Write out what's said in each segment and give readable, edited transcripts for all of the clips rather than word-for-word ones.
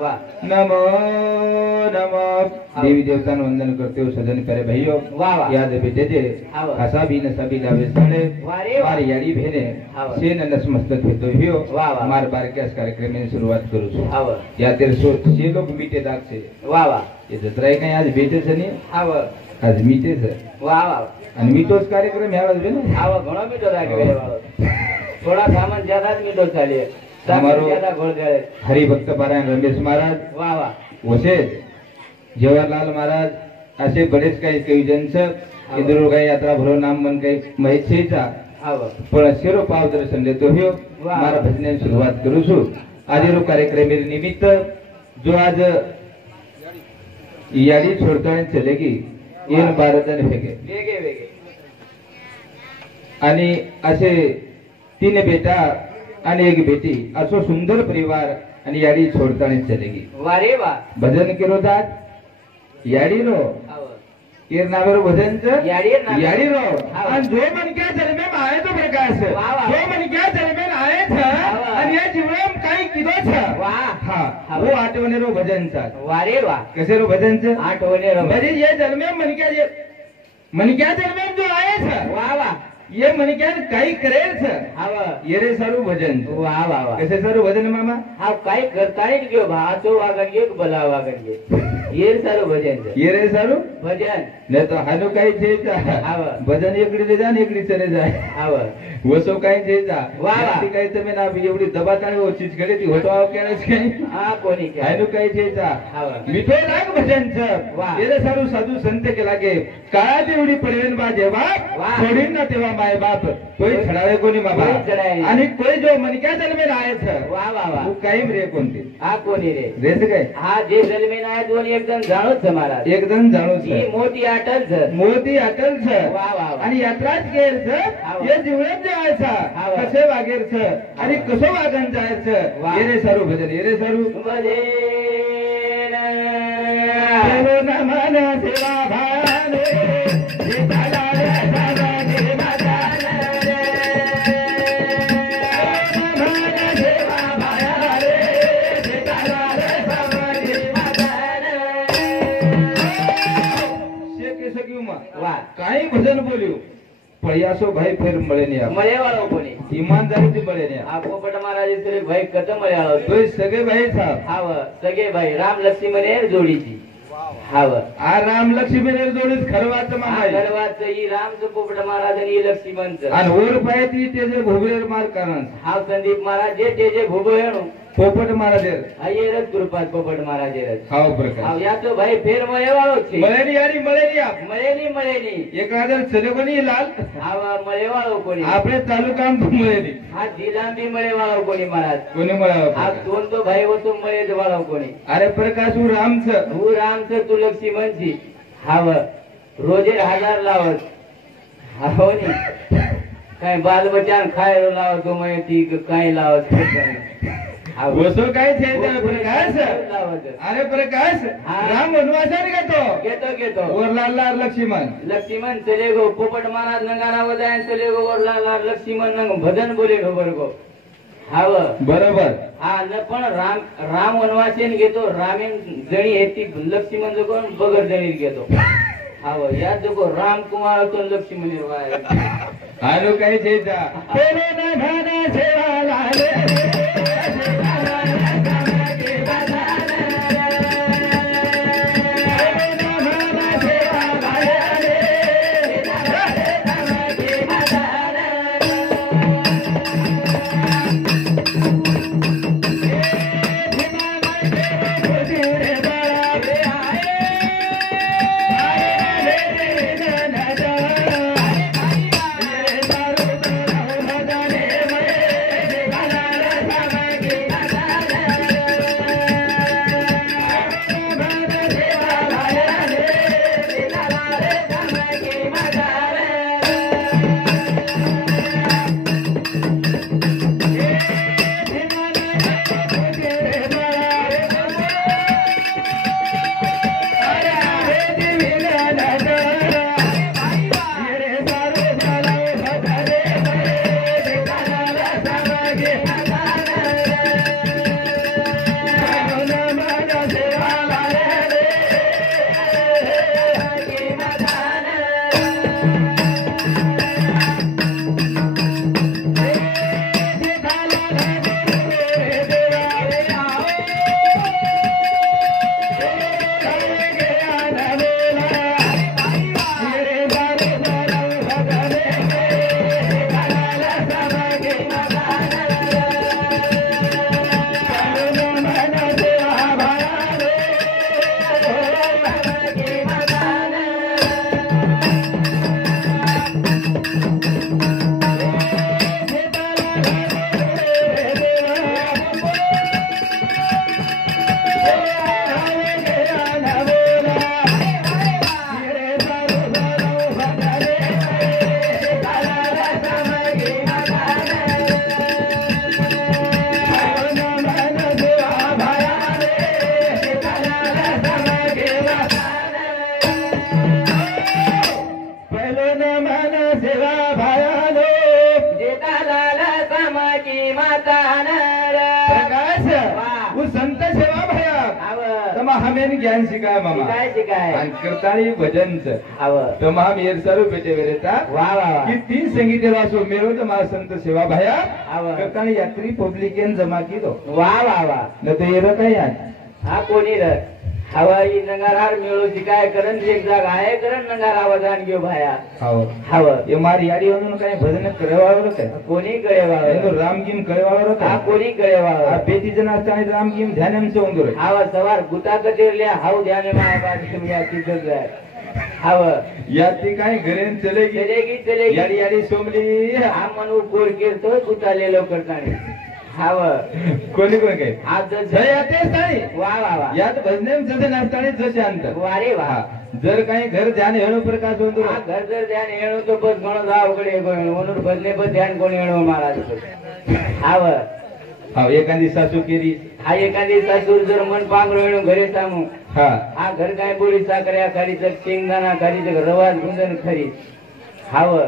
वाह नमो नमो देवी देवता वंदन करते हो सजन करे भाइयों वाह वाह याद बेटे जे खासा भी न सभी लावे साले वारे मार यारी भेने सेन नसमस्तक हेतो हियो वाह वाह मार बार के कार्यक्रम में शुरुआत करू છું आव या तेरे सो से लोग मीटे दाग से वाह वाह ये जत्रा कहीं आज बेटे से नहीं आव आज मीटे से वाह वाह અને મીઠો કાર્યક્રમ યાદ છે ને આવો ઘણો મીઠો રાખે વાળો થોડા સામાન જ્યાદા જ મીઠો ચાલે हमारो ज्यादा घोल गए हरिभक्त पारायण रमेश महाराज वाह वाह वसे जवाहरलाल महाराज असे बरेच काही काही जन इंद्रुगाई यात्रा भरो नाम मन काही महेशचा आव पण शिरो पाव दर्शन देतो ह्यो मारा भजने सुरुवात करू છું આજે रो कार्यक्रम निमित्त जो आज यारी छोड़ता चलेगी इन भारताने फेके वेगे वेगे आणि असे तीन बेटा आणि एक बेटी असो सुंदर परिवार आणि याडी छोड़ताने चलेगी वारे वाह भजन केलो जात याडी रो आव एर नावेरो भजन च याडी रो आणि जो मन क्या जन्मे में आए तो प्रकाश जो मन क्या जन्मे में आए था आणि या जीवन काही किदो छ वाह हां वो आठवणे रो भजन चा वारे वाह कसे रो भजन च आठवणे रो म्हणजे ये जन्मे मन क्या जन्मे में जो आए था वाह वाह ये मन क्या काही करेल छ आव ये रे सारू भजन वाह वाह वाह कसे सारू भजन मामा हा काय करता नाही गयो भाचो वागन गयो भला वागन गयो ये सारो भजन ये रे सारू भजन नहीं तो हानो काही छे आव भजन एकडी ले जा ने एकडी चले जाय आव वसो काही छे जा वाह वाह काही તમે ના એવડી દબાતાણી ઓ ચીજ કરે તી હોતો આવ કેને છે आ कोणी के હાનો काही छे जा आव મીઠો લાગ ભજન છે वाह ये रे सारू साधू संत के लागे काळा देवडी पडवेन बा जेवा वाह छोडीन ना तेवा माय बाप कोई छडावे कोणी बाबा कोई छडावे नाही. आणि कोई जो मन क्या जन्मे राय छ वाह वाह वाह वो काही रे कोणती आ कोणी रे रेस काय हा जे जन्मे ना दोन एकदम जाणो छ महाराज एकदम जाणो ही छ मोठी अटल छ मोती अटल छ वाह वाह वाह आणि यात्राच केर छ ये जीवनात जायचा कसे वागेर छ आणि कसो वागन जायचं वाह. ये रे सारू भजन ये रे सारू भजन देव नमन सेवा भाने सीताला रे सारा देवा जाने नमन सेवा भाने सीताला रे सारा देवा जाने शेके सगीमा वाह काही भजन बोल्યું प्रयासो भाई फिर મળે ને મળે વાળો કોની ઈમાનદારીથી મળે ને આ પોપટ મહારાજ શ્રી ભાઈ કદમ મળે વાળો તો સગે ભાઈ સાહેબ હાવ સગે ભાઈ રામ લક્ષ્મણ એ જોડીજી હાવ આ રામ લક્ષ્મણ ને જોડીત ખરવાતમાં આ ગરવાત ઈ રામ જો પોપટ મહારાજ અને ઈ લક્ષ્મણ છે અને ઓર પાયથી તે જે ભોગરેર માર કારણ હાવ સંદીપ મહારાજ જે તે જે ભોગો એનું પોપટ મહારાજ આ એ રસ કૃપા પોપટ મહારાજ એ રસ ખાવ પ્રકાર હાવ યા તો ભાઈ ફેર મળે વાળો છે મળેની યારી મળેની આપ મળેની એક રાદર ચલેકોની લાલ હાવ મળે વાળો કોની આપણે તાલુકામાં મળેની આ જિલ્લા બી મળે વાળો કોની મહારાજ કોને મળાવ આ તોન તો ભાઈ वो तो મળે જ વાળો કોની અરે પ્રકાશ હું રામ છે હું રામ છે તું લક્ષ્મણ છી હાવ રોજે 1000 લાવત હાવ ની કઈ બાલ બચ્ચા ખાય લાવ તો મે ઠીક કઈ લાવત વસો કાઈ છે તે પ્રકાશ અરે પ્રકાશ હા. રામ વનવાસન ગયો કેતો ઓર લાલ લાલ લક્ષ્મણ ચલે ગો પોપટ મહારાજ નગારા બજાય ચલે ગો ઓર લાલ લાલ લક્ષ્મણ નંગ ભજન બોલે ખબર કો હાવ બરોબર હા ન પણ રામ વનવાસે ને ગયો રામે જણી હેતી લક્ષ્મણ જો કોણ બગર જણી ગયો હાવ યાદ જો રામ કુમાર તો લક્ષ્મણ ને વાય આનો કઈ છે જા પેલે ના ભાના સેવા લાલે महामेन ज्ञान शिकाय मामा शिकाय आणि करताळी भजनच हवं तर महा येर सारू पेटे वेरेता वा वा वा की 3 संगीत वासो मेरो तर मला संत सेवा भाया हवं करताळी यात्री पब्लिकेन जमा किदो वा वा वा न तो येर काय आज हा कोणी र हवाई नंगारार मिळो शिकाय करण एक जाग आहे करण नंगार आवाजान घेऊ भाया हाव हवं ये मारी याडी म्हणून काय भजन कळवावर काय कोणी कळेवा रामगीम कळवावर हा काय कोणी कळेवा आ बेटी जण असताना रामगीम ध्यानमचे उंदर हाव सवार गुता कचेरल्या हाव ध्यान माय बाकी या तिथं जाय हाव या ती काय घरेन चलेगी चलेगी याडी याडी सोमली हा मनू कोड केरतो गुतालेलो करतानी हाव कोणी कोण काय आज याते साडी वा वा वा यात भजनेम जसे नाचतानी जसे अंत वारे वा जर काही घर ध्यान हेणो प्रकाश होतो हा घर जर ध्यान येणो तो बस गणो जावकडे म्हणून भजने पण ध्यान कोणी येणो महाराज हाव हा एखादी सासू केरी हा एखादी सासूर जर मन पांघरो येणो घरी सांगू हा हा घर काय बोली साखऱ्या खारीचं शेंगदाणा खारीचं रवाज गुंजन खरी हाव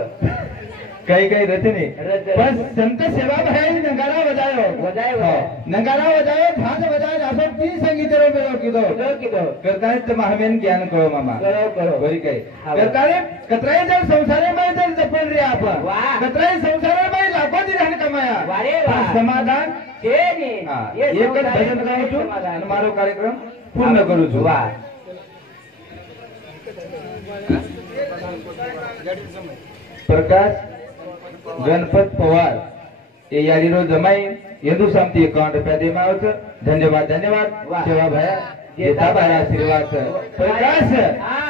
काही काही रचने रचने. पण संत सेवा भाई नगारा बजायो बजाय नगारा बजायो भाग बजाय असं 3 संगीत रो बेरो किदो किदो करताय तर महामेन ज्ञान कळो मामा करो बरी काय हा. करताय कतराय जर संसारे मै जर जपन रे आपण वा. कतराय संसारे मै लाखो धिराण कमाया वारे वा. पण समाधान शेनी हा ये एकच संसारे भजन गाऊ છું समाधान. અને મારો કાર્યક્રમ પૂર્ણ કરું છું वा પ્રકાશ ગણપત પવાર એ યારીનો જમાઈ યદુ સામતી 51 રૂપિયા દેમાં આવશે ધન્યવાદ ધન્યવાદ વાહ. સેવા ભાયા જેતા ભાયા આશીર્વાદ છે પ્રકાશ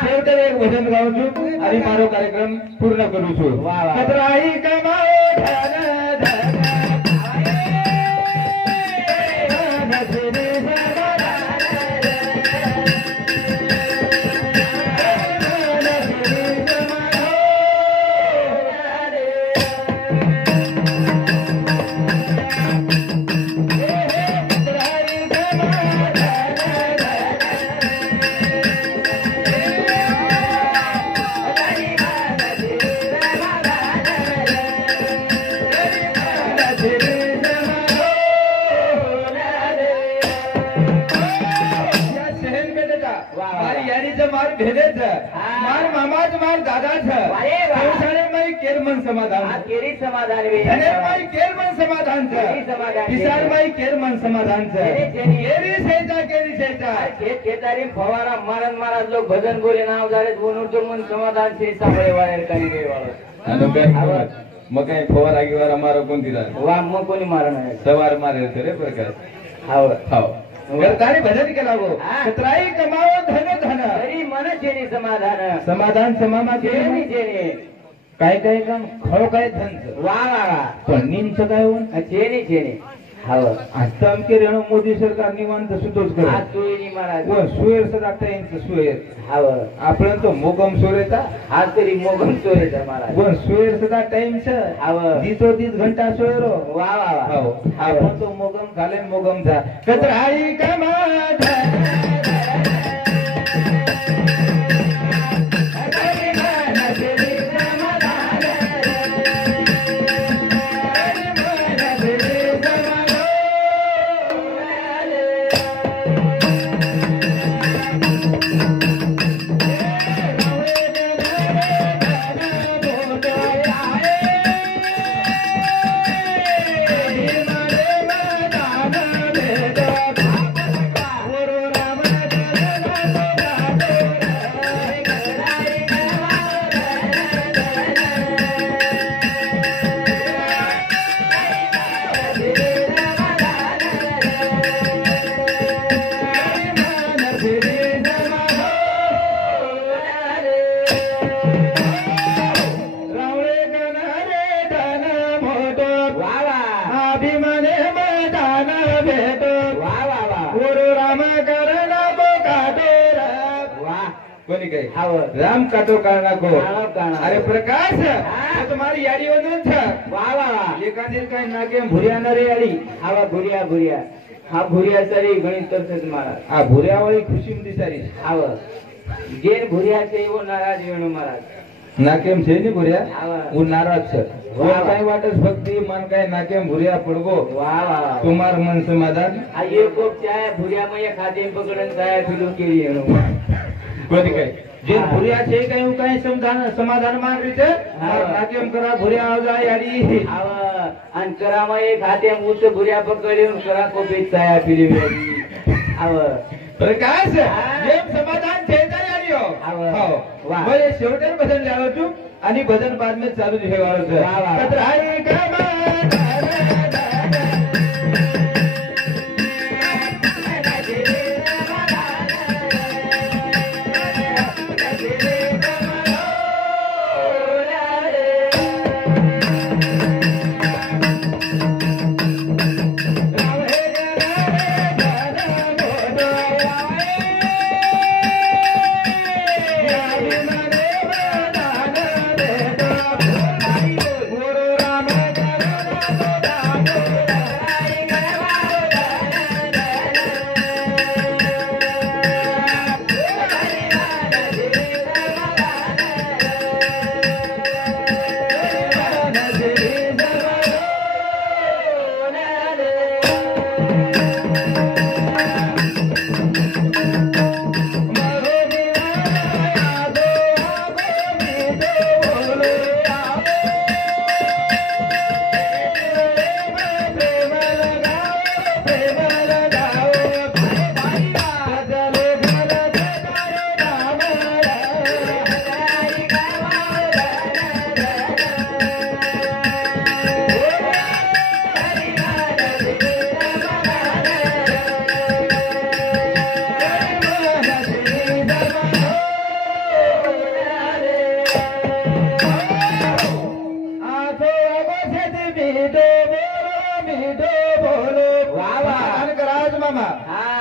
છેવટે એક ભજન ગાઉં છું અને મારો કાર્યક્રમ પૂર્ણ કરું છું વાહ, વાહ. કતરાઈ કમાઓ ધન ધન મારી યારી માર ભેદે છે માર મામા જ માર દાદા છે સંસારે મારી કેરમન સમાધાન આ કેરી સમાધાન વે અને મારી કેરમન સમાધાન છે કેરી સમાધાન છે. વિશાળ મારી કેરમન સમાધાન છે કેરી કેરી સૈતા ખેતારી ફવારા મારા લોક ભજન બોલે ના આવજારે બોનું તો મન સમાધાન છે સાંભળે વાળે કઈ ગઈ વાળો અને કઈ મકાઈ ફવાર આગી વાર અમારો કોણ દીધા વા મ કોની મારણ સવાર મારે છે રે પ્રકાશ હાવ હાવ કરતાની ભજન કે લાગો કતરાઈ કમાવો ધન ધન હરી મન છેની સમાધાન સમાધાન સમામાં છેની કે છેની काय काय काम खरो काय धन वा वा वा पण नीमचं काय होऊन છેની છેની હાવ आता आमके रेणू मोदी सरकार निवांत सुतोच આ करे तुळीनी महाराज व सुयर सदाकता यांचं सुयर हाव आपण तो मोगम सोरेता हा तरी मोगम चोरेचा महाराज व सुयर सदा टाइम छ हाव दितो 30 घंटा सोयरो वा वा वा हाव आपण तो मोगम घाले मोगम जा कतराई कमा कोणी काय राम काटो काढ नाखो अरे प्रकाश तो तुम्हारी याडी वजन छ वा वा वा एखादी काय नाके भुरिया नरे याडी आवा भुरिया भुरिया हा भुरिया सारी गणित तरसत महाराज आ भुरिया वाली खुशी मध्ये सारी आव जेन भुरिया છે એવો નારાજ વેણો મહારાજ નાકેમ છે ને ભૂર્યા આવા. હું નારાજ છે વાહ. કઈ વાટસ ભક્તિ મન કઈ નાકેમ ભૂર્યા પડગો વાહ વાહ તુમાર મન સમાધાન આ એક કોપ ચાય ભૂર્યામાં એ ખાધે પકડન થાય પેલું કેરી એનું કોઈ કઈ જે હા. ભૂર્યા છે કઈ હું કઈ સમાધાન માંગી છે હા. નાકેમ કરા ભૂર્યા આવજા યાડી આવા અને કરામાં એક હાથે હું તો ભૂર્યા પકડ્યું કરા કોપી ચાય પીલી આવા પ્રકાશ હા. જેમ સમાધાન છે ત્યાં યાડીઓ આવો. આવો વાહ. મને છેવટે ભજન લાવો છું અને ભજન બાદ મેં ચાલુ જ રહેવાનું છે વાહ, વાહ. કતરાઈ ગમન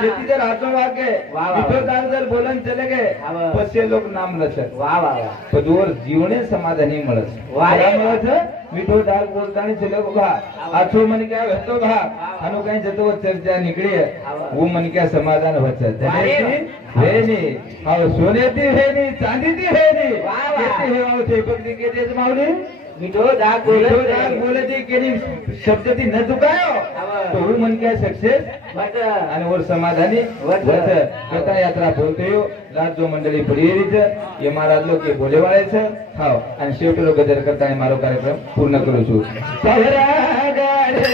शेतीचे राहतो वागे वाह, वाह. विठो दार बोलन चले गे हा, वाह. पश्चे लोक नाम लक्षात વાહ વાહ વાહ પદોર જીવને સમાધાની મળે છે વાહ. વાહ મળે છે મીઠો દાગ બોલતાની ચલે ભા આછો મને ક્યાં હતો ભા આનો કઈ જતો ચર્ચા નીકળી હું મને ક્યાં સમાધાન વચ્ચે વાહ રે. વેની હવે સોનેથી વેની ચાંદીથી વેની વાહ, વાહ. કેતી હેવાવ છે ભક્તિ કે દેજ માવલી મીઠો દાગ બોલે મીઠો દાગ બોલે છે કેની શબ્દથી ન ચુકાયો હા. તો હું મને ક્યાં સક્સેસ બટ અને ઓર સમાધાની વચ. કથા યાત્રા બોલતો રાજ્યો મંડળી પડી રહી છે એ મારા લોકો બોલે વાળે છે ખાઓ અને શેવટલો ગદર કરતા મારો કાર્યક્રમ પૂર્ણ કરું છું સહરા ગાડે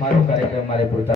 મારો કાર્યક્રમ મારે પૂરતા